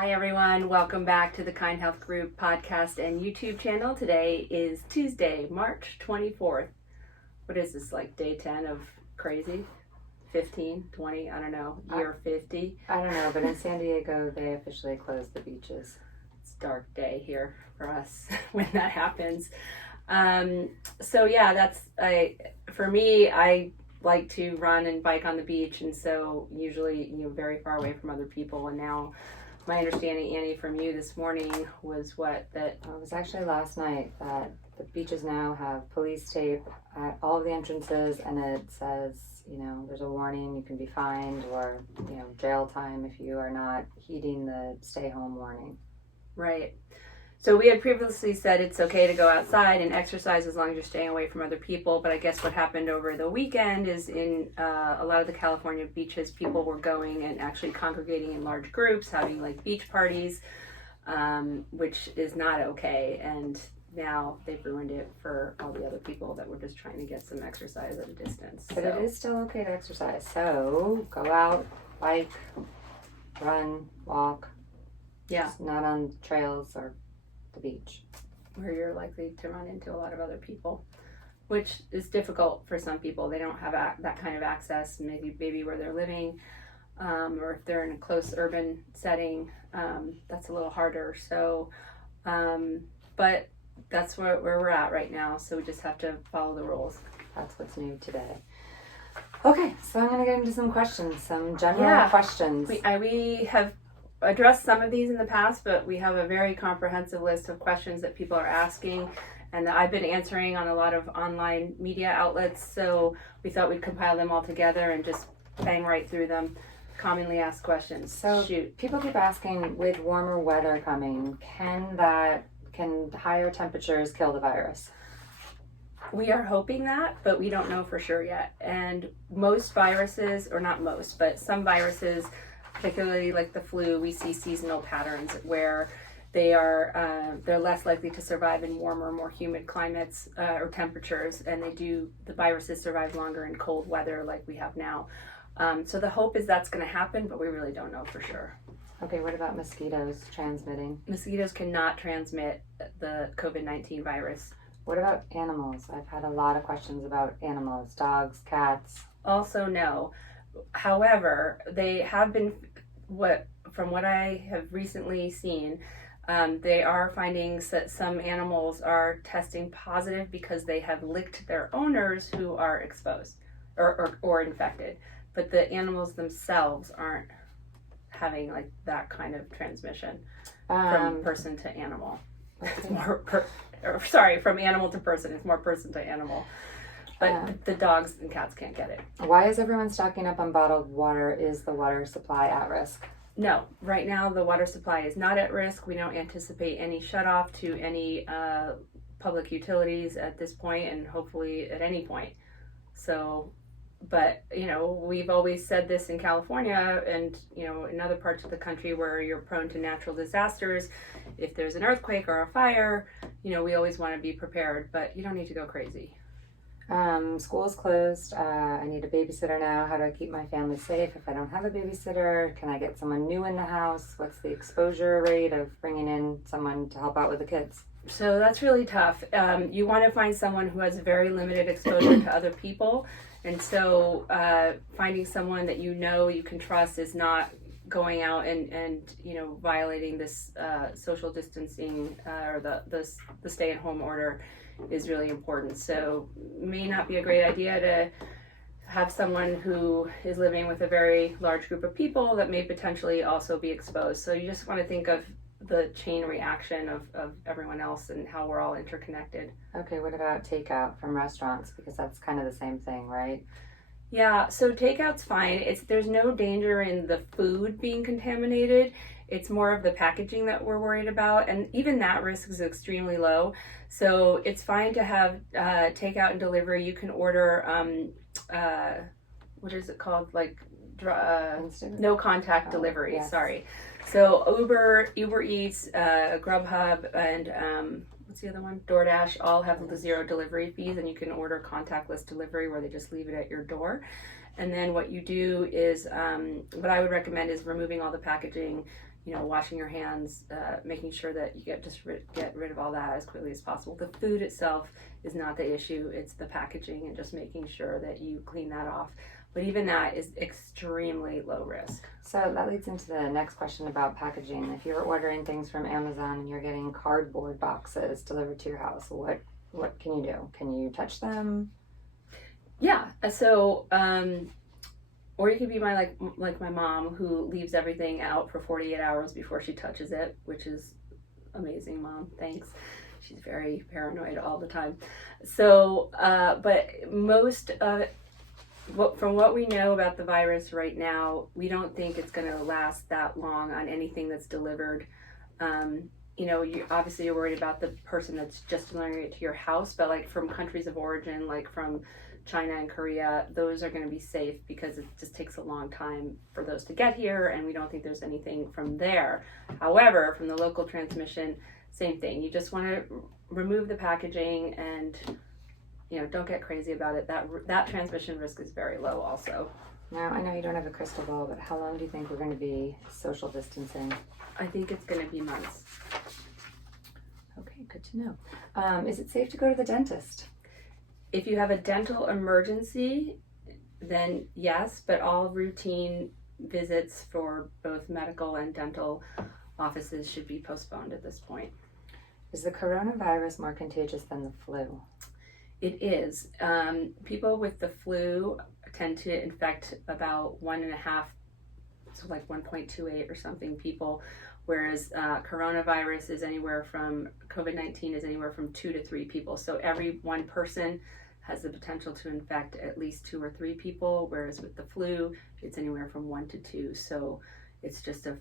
Hi everyone, welcome back to the Kind Health Group podcast and YouTube channel. Today is Tuesday, March 24th. What is this, like day 10 of crazy? 15, 20, I don't know, year 50? I don't know, but in San Diego they officially closed the beaches. It's a dark day here for us when that happens. So yeah, for me, I like to run and bike on the beach, and so usually very far away from other people. And now my understanding, Annie, from you this morning was it was actually last night that the beaches now have police tape at all of the entrances, and it says, there's a warning, you can be fined, or, jail time if you are not heeding the stay home warning. Right. So we had previously said it's okay to go outside and exercise as long as you're staying away from other people, but I guess what happened over the weekend is in a lot of the California beaches, people were going and actually congregating in large groups, having like beach parties, which is not okay, and now they've ruined it for all the other people that were just trying to get some exercise at a distance. But it is still okay to exercise, so go out, bike, run, walk. Yeah. Just not on trails or the beach, where you're likely to run into a lot of other people, which is difficult for some people. They don't have that kind of access, maybe where they're living, or if they're in a close urban setting, that's a little harder. So, but that's where we're at right now. So we just have to follow the rules. That's what's new today. Okay, so I'm going to get into some questions, some general questions. We have addressed some of these in the past, but we have a very comprehensive list of questions that people are asking and that I've been answering on a lot of online media outlets, so we thought we'd compile them all together and just bang right through them. Commonly asked questions. So people keep asking, with warmer weather coming, can higher temperatures kill the virus? We are hoping that, but we don't know for sure yet. And most viruses, or not most, but some viruses, particularly like the flu, we see seasonal patterns where they're less likely to survive in warmer, more humid climates or temperatures, and the viruses survive longer in cold weather like we have now. So the hope is that's going to happen, but we really don't know for sure. Okay, what about mosquitoes transmitting? Mosquitoes cannot transmit the COVID-19 virus. What about animals? I've had a lot of questions about animals, dogs, cats. Also no. However, they have been, from what I have recently seen, they are finding that some animals are testing positive because they have licked their owners who are exposed or infected, but the animals themselves aren't having like that kind of transmission from person to animal. It's more from animal to person. It's more person to animal. But the dogs and cats can't get it. Why is everyone stocking up on bottled water? Is the water supply at risk? No. Right now, the water supply is not at risk. We don't anticipate any shutoff to any public utilities at this point, and hopefully at any point. So, but, we've always said this in California and, in other parts of the country where you're prone to natural disasters. If there's an earthquake or a fire, we always want to be prepared, but you don't need to go crazy. School's closed. I need a babysitter now. How do I keep my family safe if I don't have a babysitter? Can I get someone new in the house? What's the exposure rate of bringing in someone to help out with the kids? So that's really tough. You want to find someone who has very limited exposure to other people. And so finding someone that you can trust is not going out and violating this social distancing or the stay-at-home order is really important. So may not be a great idea to have someone who is living with a very large group of people that may potentially also be exposed. So you just want to think of the chain reaction of everyone else and how we're all interconnected. Okay, what about takeout from restaurants? Because that's kind of the same thing, right? Yeah, so takeout's fine. There's no danger in the food being contaminated. It's more of the packaging that we're worried about, and even that risk is extremely low. So it's fine to have takeout and delivery. You can order, what is it called? Like no contact delivery. Yes. Sorry. So Uber Eats, Grubhub, and what's the other one? DoorDash all have the zero delivery fees, and you can order contactless delivery where they just leave it at your door. And then what you do is, what I would recommend is removing all the packaging. washing your hands, making sure that you get rid of all that as quickly as possible. The food itself is not the issue, it's the packaging and just making sure that you clean that off. But even that is extremely low risk. So that leads into the next question about packaging. If you're ordering things from Amazon and you're getting cardboard boxes delivered to your house, what can you do? Can you touch them? Yeah. So, or you could be like my mom, who leaves everything out for 48 hours before she touches it, which is amazing, Mom. Thanks. She's very paranoid all the time. So, but most from what we know about the virus right now, we don't think it's going to last that long on anything that's delivered. You're worried about the person that's just delivering it to your house, but like from countries of origin, like from China and Korea, those are going to be safe because it just takes a long time for those to get here, and we don't think there's anything from there. However, from the local transmission, same thing. You just want to remove the packaging and don't get crazy about it. That transmission risk is very low also. Now, I know you don't have a crystal ball, but how long do you think we're going to be social distancing? I think it's going to be months. Okay, good to know. Is it safe to go to the dentist? If you have a dental emergency, then yes, but all routine visits for both medical and dental offices should be postponed at this point. Is the coronavirus more contagious than the flu? It is. People with the flu tend to infect about 1.5, so like 1.28 or something people, whereas coronavirus is COVID-19 is anywhere from 2 to 3 people. So every one person has the potential to infect at least 2 or 3 people, whereas with the flu, it's anywhere from 1 to 2. So it's just a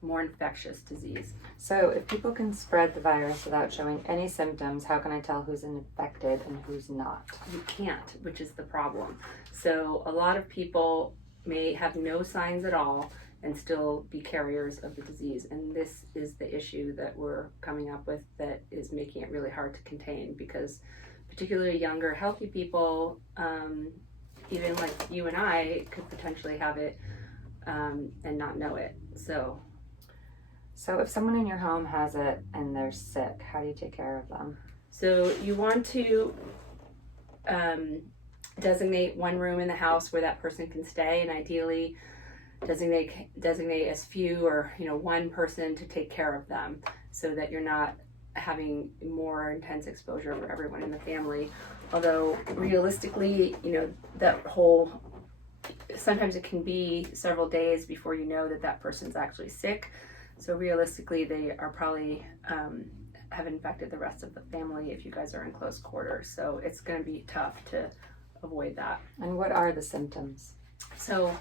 more infectious disease. So if people can spread the virus without showing any symptoms, how can I tell who's infected and who's not? You can't, which is the problem. So a lot of people may have no signs at all and still be carriers of the disease. And this is the issue that we're coming up with that is making it really hard to contain, because particularly younger, healthy people, even like you and I, could potentially have it and not know it. So if someone in your home has it and they're sick, how do you take care of them? So you want to designate one room in the house where that person can stay, and ideally designate as few or one person to take care of them, so that you're not having more intense exposure for everyone in the family. Although realistically, sometimes it can be several days before you know that person's actually sick. So realistically, they are probably have infected the rest of the family if you guys are in close quarters. So it's going to be tough to avoid that. And what are the symptoms? So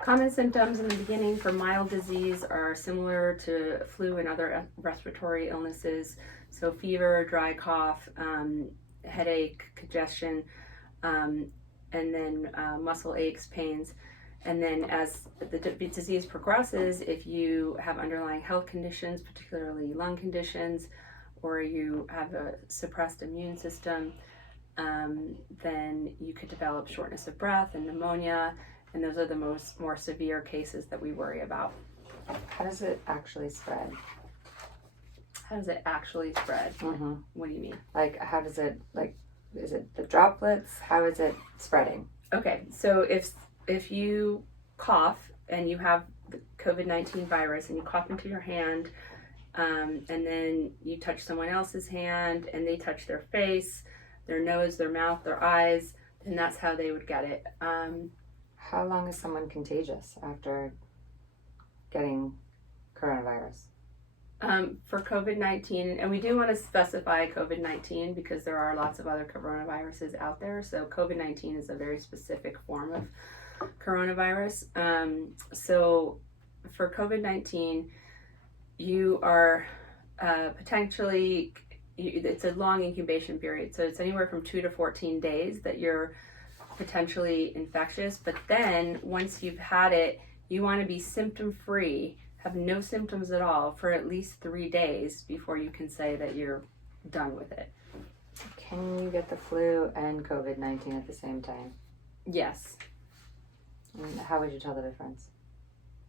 common symptoms in the beginning for mild disease are similar to flu and other respiratory illnesses. So fever, dry cough, headache, congestion, and then muscle aches, pains. And then as the disease progresses, if you have underlying health conditions, particularly lung conditions, or you have a suppressed immune system, then you could develop shortness of breath and pneumonia. And those are the more severe cases that we worry about. How does it actually spread? How does it actually spread? Mm-hmm. What do you mean? Like, how does it, is it the droplets? How is it spreading? Okay, so if you cough and you have the COVID-19 virus and you cough into your hand, and then you touch someone else's hand and they touch their face, their nose, their mouth, their eyes, then that's how they would get it. How long is someone contagious after getting coronavirus? For COVID-19, and we do want to specify COVID-19 because there are lots of other coronaviruses out there. So COVID-19 is a very specific form of coronavirus. So for COVID-19, you are potentially, it's a long incubation period. So it's anywhere from 2 to 14 days that you're potentially infectious. But then once you've had it, you want to be symptom-free, have no symptoms at all for at least 3 days before you can say that you're done with it. Can you get the flu and COVID-19 at the same time? Yes. And how would you tell the difference?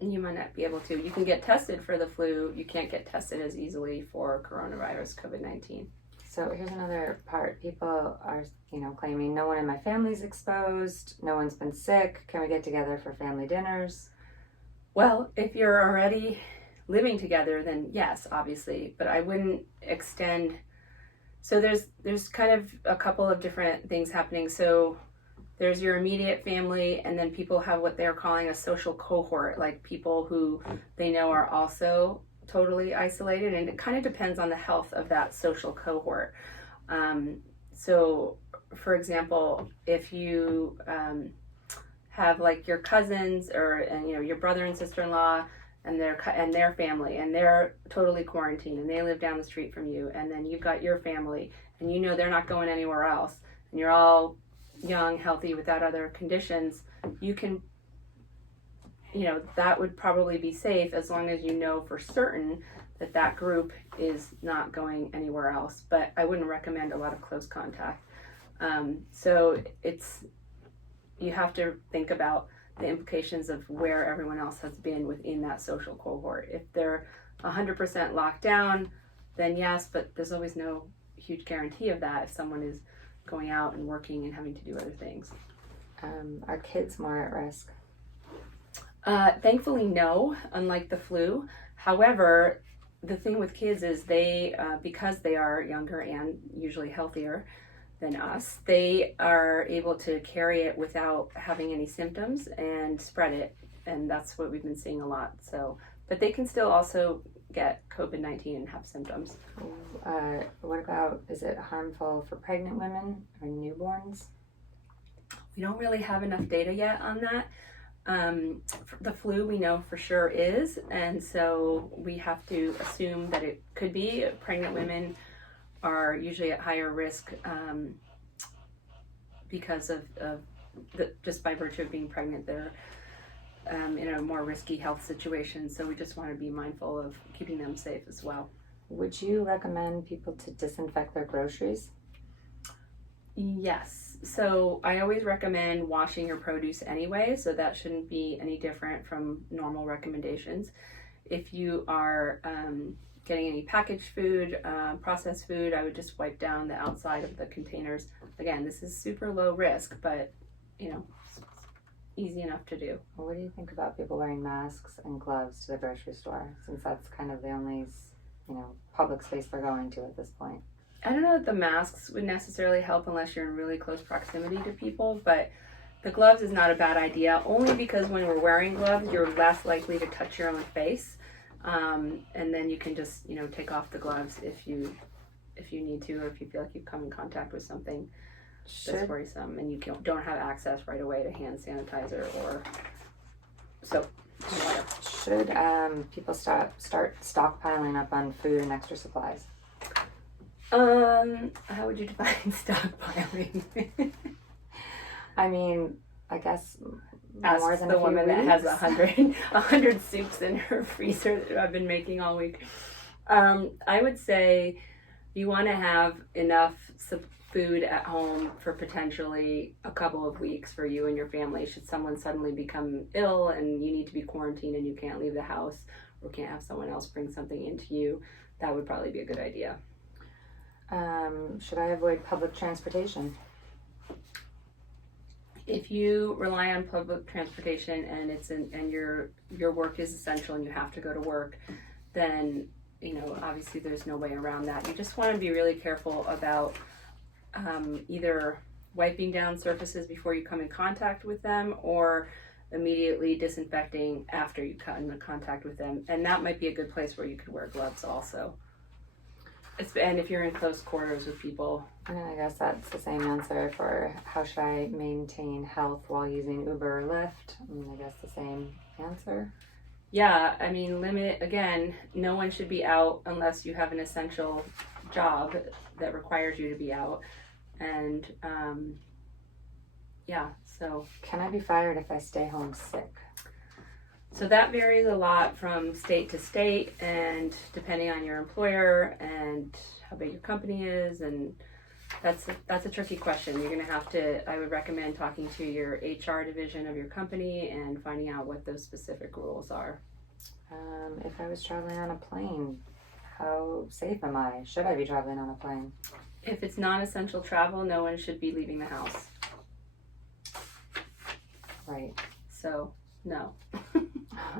You might not be able to. You can get tested for the flu. You can't get tested as easily for coronavirus, COVID-19. So here's another part. People are, claiming no one in my family's exposed, no one's been sick. Can we get together for family dinners? Well, if you're already living together, then yes, obviously. But I wouldn't extend. So there's kind of a couple of different things happening. So there's your immediate family, and then people have what they're calling a social cohort, like people who they know are also totally isolated, and it kind of depends on the health of that social cohort. So, for example, if you have like your cousins and your brother and sister-in-law and their family, and they're totally quarantined, and they live down the street from you, and then you've got your family, and they're not going anywhere else, and you're all young, healthy, without other conditions, you can, that would probably be safe as long as you know for certain that group is not going anywhere else. But I wouldn't recommend a lot of close contact. So you have to think about the implications of where everyone else has been within that social cohort. If they're 100% locked down, then yes, but there's always no huge guarantee of that if someone is going out and working and having to do other things. Are kids more at risk? Thankfully, no, unlike the flu. However, the thing with kids is they, because they are younger and usually healthier than us, they are able to carry it without having any symptoms and spread it. And that's what we've been seeing a lot. So, but they can still also get COVID-19 and have symptoms. What about, is it harmful for pregnant women or newborns? We don't really have enough data yet on that. The flu we know for sure is, and so we have to assume that it could be. Pregnant women are usually at higher risk because of just by virtue of being pregnant, they're in a more risky health situation. So we just want to be mindful of keeping them safe as well. Would you recommend people to disinfect their groceries? Yes. So I always recommend washing your produce anyway, so that shouldn't be any different from normal recommendations. If you are getting any packaged food, processed food, I would just wipe down the outside of the containers. Again, this is super low risk, but easy enough to do. Well, what do you think about people wearing masks and gloves to the grocery store, since that's kind of the only public space they're going to at this point? I don't know that the masks would necessarily help unless you're in really close proximity to people, but the gloves is not a bad idea, only because when we're wearing gloves, you're less likely to touch your own face. And then you can just, take off the gloves if you need to, or if you feel like you've come in contact with something that's worrisome and you don't have access right away to hand sanitizer or soap and water. Should people start stockpiling up on food and extra supplies? How would you define stockpiling? I mean, I guess Ask more than the a few woman weeks. that has 100 soups in her freezer that I've been making all week. I would say you want to have enough food at home for potentially a couple of weeks for you and your family. Should someone suddenly become ill and you need to be quarantined and you can't leave the house or can't have someone else bring something into you, that would probably be a good idea. Should I avoid public transportation? If you rely on public transportation and and your work is essential and you have to go to work, then obviously there's no way around that. You just want to be really careful about either wiping down surfaces before you come in contact with them or immediately disinfecting after you come in contact with them. And that might be a good place where you could wear gloves also. And if you're in close quarters with people. And I guess that's the same answer for how should I maintain health while using Uber or Lyft. I guess the same answer. Yeah, again, no one should be out unless you have an essential job that requires you to be out. And so. Can I be fired if I stay home sick? So that varies a lot from state to state and depending on your employer and how big your company is and That's a tricky question. You're gonna have to. I would recommend talking to your HR division of your company and finding out what those specific rules are. If I was traveling on a plane, how safe am I? Should I be traveling on a plane? If it's non-essential travel, no one should be leaving the house. Right. So, no.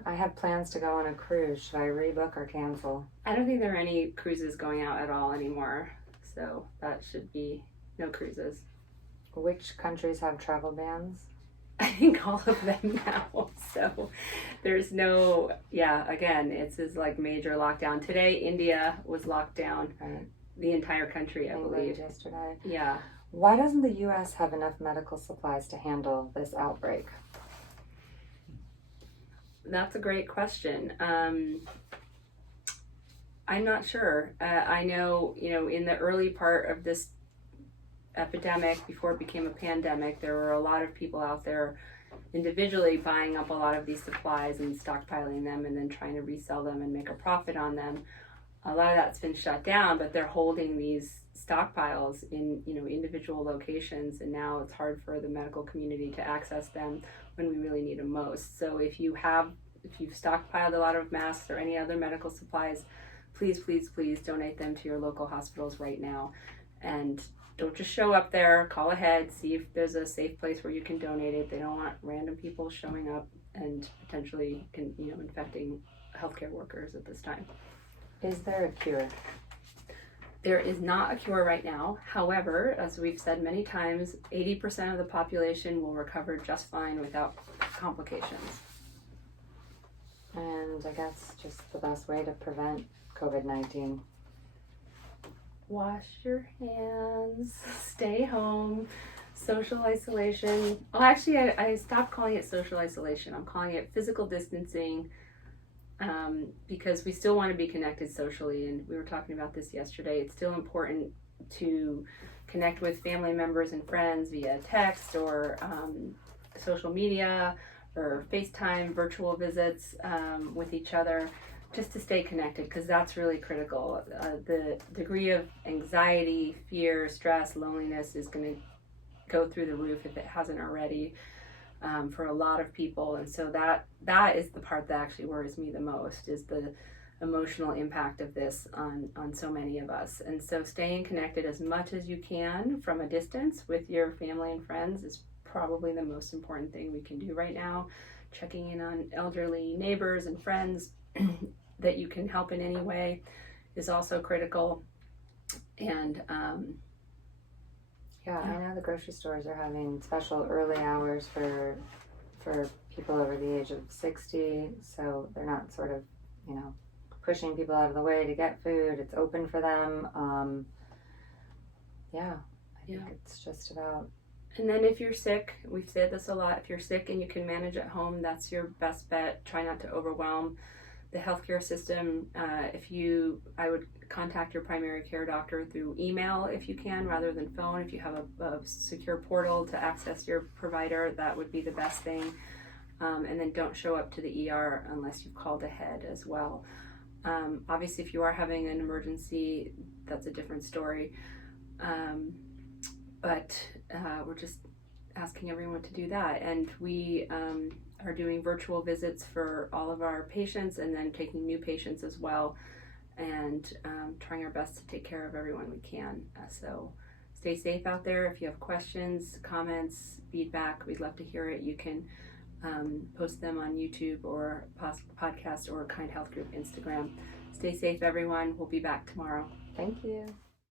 I have plans to go on a cruise. Should I rebook or cancel? I don't think there are any cruises going out at all anymore. So that should be no cruises. Which countries have travel bans? I think all of them now. So there's no, again, it's this like major lockdown. Today, India was locked down. Right. The entire country, I believe. Yesterday. Yeah. Why doesn't the U.S. have enough medical supplies to handle this outbreak? That's a great question. I'm not sure. I know, in the early part of this epidemic, before it became a pandemic, there were a lot of people out there individually buying up a lot of these supplies and stockpiling them and then trying to resell them and make a profit on them. A lot of that's been shut down, but they're holding these stockpiles in individual locations, and now it's hard for the medical community to access them when we really need them most. So if you've stockpiled a lot of masks or any other medical supplies, please donate them to your local hospitals right now. And don't just show up there, call ahead, see if there's a safe place where you can donate it. They don't want random people showing up and potentially infecting healthcare workers at this time. Is there a cure? There is not a cure right now. However, as we've said many times, 80% of the population will recover just fine without complications. And I guess just the best way to prevent COVID-19. Wash your hands, stay home, social isolation. Well, actually, I stopped calling it social isolation. I'm calling it physical distancing. Because we still want to be connected socially, and we were talking about this yesterday. It's still important to connect with family members and friends via text or social media or FaceTime, virtual visits with each other, just to stay connected, because that's really critical. The degree of anxiety, fear, stress, loneliness is going to go through the roof if it hasn't already. For a lot of people, and so that is the part that actually worries me the most, is the emotional impact of this on so many of us. And so staying connected as much as you can from a distance with your family and friends is probably the most important thing we can do right now. Checking in on elderly neighbors and friends that you can help in any way is also critical. And I know the grocery stores are having special early hours for people over the age of 60, so they're not sort of, pushing people out of the way to get food. It's open for them. I think it's just about. And then if you're sick, we've said this a lot, if you're sick and you can manage at home, that's your best bet. Try not to overwhelm the healthcare system. I would contact your primary care doctor through email if you can, rather than phone. If you have a secure portal to access your provider, that would be the best thing. And then don't show up to the ER unless you've called ahead as well. Obviously, if you are having an emergency, that's a different story. But we're just asking everyone to do that. And we are doing virtual visits for all of our patients, and then taking new patients as well, and trying our best to take care of everyone we can. So stay safe out there. If you have questions, comments, feedback, we'd love to hear it. You can post them on YouTube or podcast or Kind Health Group Instagram. Stay safe, everyone. We'll be back tomorrow. Thank you.